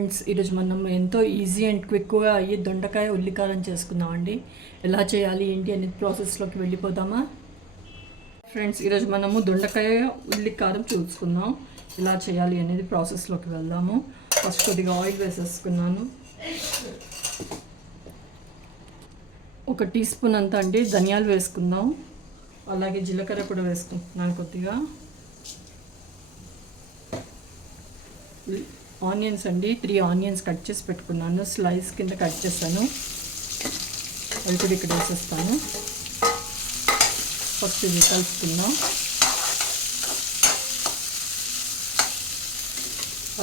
Friends, ఈరోజు మనం ఎంతో ఈజీ అండ్ క్విక్గా అయ్యి దొండకాయ ఉల్లికారం చేసుకుందామండి. ఎలా చేయాలి ఏంటి అనేది ప్రాసెస్లోకి వెళ్ళిపోదామా? ఫ్రెండ్స్, ఈరోజు మనము దొండకాయ ఉల్లికారం చూసుకుందాం. ఎలా చేయాలి అనేది ప్రాసెస్లోకి వెళ్దాము. ఫస్ట్ కొద్దిగా ఆయిల్ వేసేసుకున్నాను. 1 టీ స్పూన్ అంతా అండి ధనియాలు వేసుకుందాం. అలాగే జీలకర్ర కూడా వేసుకుంటున్నాను. కొద్దిగా ఆనియన్స్ అండి, 3 ఆనియన్స్ కట్ చేసి పెట్టుకున్నాను. స్లైస్ కింద కట్ చేస్తాను. అవి కూడా ఇక్కడ వేసేస్తాను. ఫస్ట్ ఇది కలుపుకుందాం.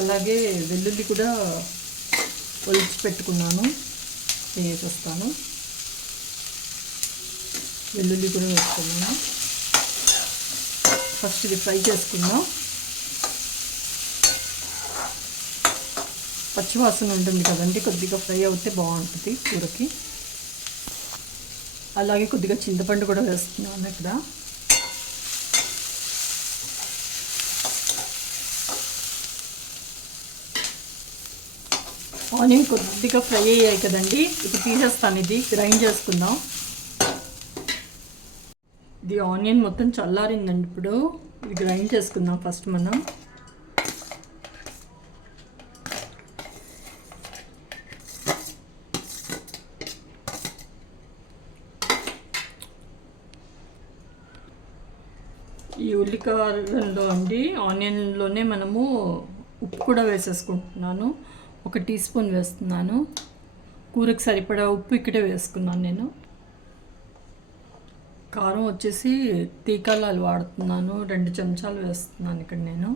అలాగే వెల్లుల్లి కూడా ఒలిచి పెట్టుకున్నాను, వేసేస్తాను. వెల్లుల్లి కూడా వేసుకున్నాను. ఫస్ట్ ఇది ఫ్రై చేసుకుందాం. పచ్చివాసన ఉంటుంది కదండి, కొద్దిగా ఫ్రై అవుతే బాగుంటుంది కూరకి. అలాగే కొద్దిగా చింతపండు కూడా వేస్తున్నాను ఇక్కడ. ఆనియన్ కొద్దిగా ఫ్రై అయ్యాయి కదండి, ఇప్పుడు తీసేస్తాను. ఇది గ్రైండ్ చేసుకుందాం. ఇది ఆనియన్ మొత్తం చల్లారిందండి. ఇప్పుడు ఇది గ్రైండ్ చేసుకుందాం ఫస్ట్ మనం. ఈ ఉల్లికారంలో అండి ఆనియన్లోనే మనము ఉప్పు కూడా వేసేసుకుంటున్నాను. 1 టీ స్పూన్ వేస్తున్నాను. కూరకు సరిపడా ఉప్పు ఇక్కడే వేసుకున్నాను నేను. కారం వచ్చేసి తీకాలాలు వాడుతున్నాను, 2 చెంచాలు వేస్తున్నాను ఇక్కడ నేను.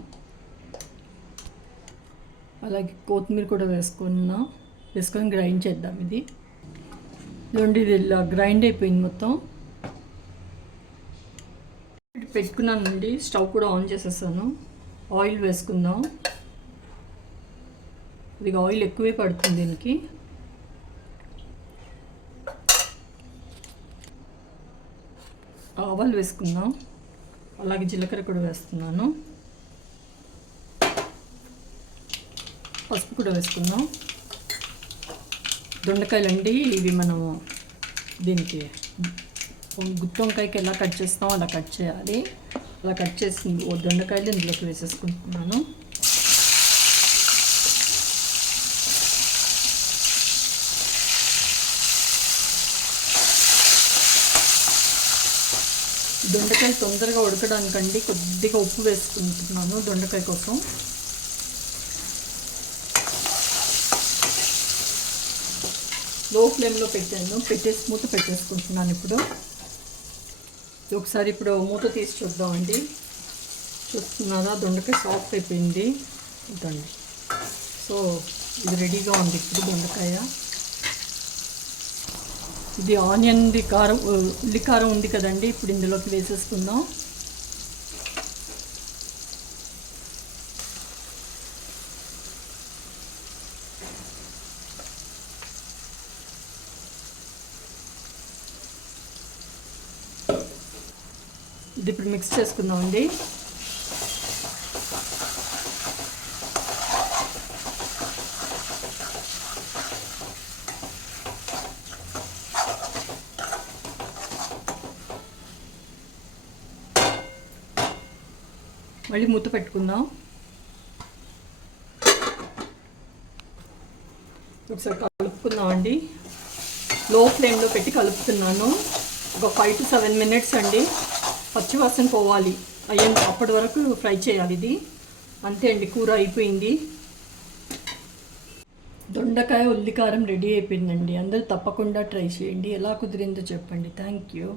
అలాగే కొత్తిమీర కూడా వేసుకొని గ్రైండ్ చేద్దాం. ఇది ఇలా గ్రైండ్ అయిపోయింది మొత్తం. పెట్టుకున్నానండి. స్టవ్ కూడా ఆన్ చేసేసాను. ఆయిల్ వేసుకుందాం. ఇది ఆయిల్ ఎక్కువే పడుతుంది దీనికి. ఆవాలు వేసుకుందాం. అలాగే జీలకర్ర కూడా వేస్తున్నాను. పసుపు కూడా వేసుకుందాం. దొండకాయలండి ఇవి మనము దీనికి గుత్తి వంకాయకి ఎలా కట్ చేస్తామో అలా కట్ చేయాలి. అలా కట్ చేసి దొండకాయలు ఇందులోకి వేసేసుకుంటున్నాను. దొండకాయలు తొందరగా ఉడకడానికండి కొద్దిగా ఉప్పు వేసుకుంటున్నాను దొండకాయ కోసం. లో ఫ్లేమ్లో పెట్టేసి మూత పెట్టేసుకుంటున్నాను. ఇప్పుడు ఒకసారి మూత తీసి చూద్దామండి. చూస్తున్నారా, దొండకాయ సాఫ్ట్ అయిపోయింది ఇదండి. సో ఇది రెడీగా ఉంది ఇప్పుడు దొండకాయ. ఇది ఆనియన్ది కారం, ఉల్లికారం ఉంది కదండి, ఇప్పుడు ఇందులోకి వేసేసుకుందాం. ఇది ఇప్పుడు మిక్స్ చేసుకుందామండి. మళ్ళీ మూత పెట్టుకుందాం. ఒకసారి కలుపుకుందామండి. లో ఫ్లేమ్లో పెట్టి కలుపుతున్నాను. ఒక 5 to 7 minutes అండి. పచ్చివాసన పోవాలి, అప్పటి వరకు ఫ్రై చేయాలి ఇది. అంతే అండి, కూర అయిపోయింది. దొండకాయ ఉల్లికారం రెడీ అయిపోయిందండి. అందరూ తప్పకుండా ట్రై చేయండి. ఎలా కుదిరిందో చెప్పండి. Thank you.